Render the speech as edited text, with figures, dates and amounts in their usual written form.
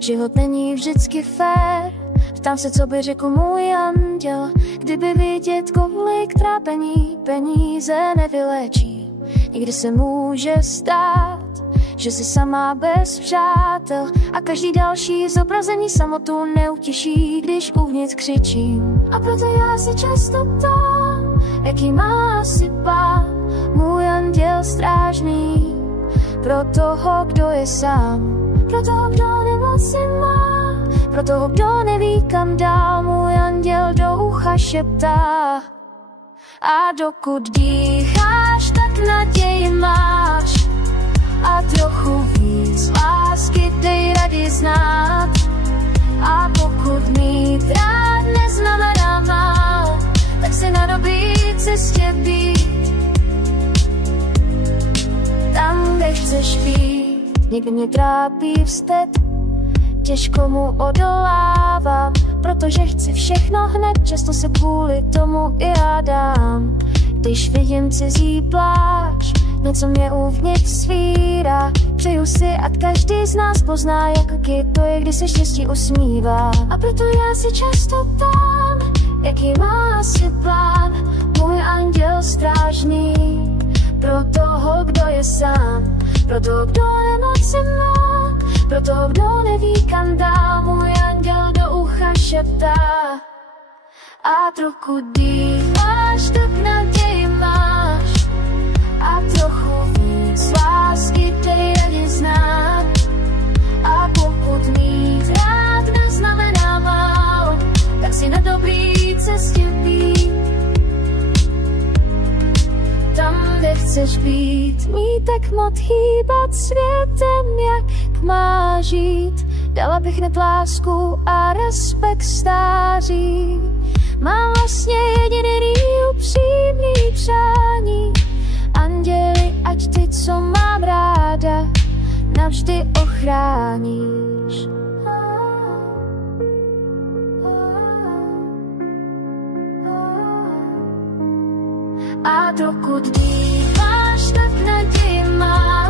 Život není vždycky fér. Ptám se, co by řekl můj anděl, kdyby vidět, kolik trápení peníze nevylečí. Někdy se může stát, že jsi sama bez přátel a každý další zobrazení samotu neutěší, když uvnitř křičím. A proto já si často ptám, jaký má asi pán, můj anděl strážný, pro toho, kdo je sám, pro toho, kdo nemoc má, pro toho, kdo neví, kam dál, můj anděl do ucha šeptá. A dokud dýcháš, tak naději máš a trochu víc lásky dej raději znát. A pokud mít rád neznamená málo, tak si na dobrý cestě být tam, kde chceš být. Někdy mě trápí vztek, těžko mu odolávám, protože chci všechno hned, často se kvůli tomu i hádám. Když vidím cizí pláč, něco mě uvnitř svírá, přeju si, ať každý z nás pozná, jaký to je, když se štěstí usmívá. A proto já si často ptám, jaký má asi plán, můj anděl strážný, pro toho, kdo je sám, pro toho, kdo nemoc má, pro toho, kdo neví, kam dál, můj anděl do ucha šeptá. A trochu dýcháš, tak naději máš a trochu víc lásky dej raději znát. A pokud mít rád neznamená málo, tak si na dobrý cestě být tam, kde chceš být. Mít tak moc hýbat světem, jak má žít. Dala bych hned lásku a respekt stáří. Mám vlastně jediný upřímný přání, anděli, ať ty, co mám ráda, navždy ochráníš. A dokud dýcháš, tak naději máš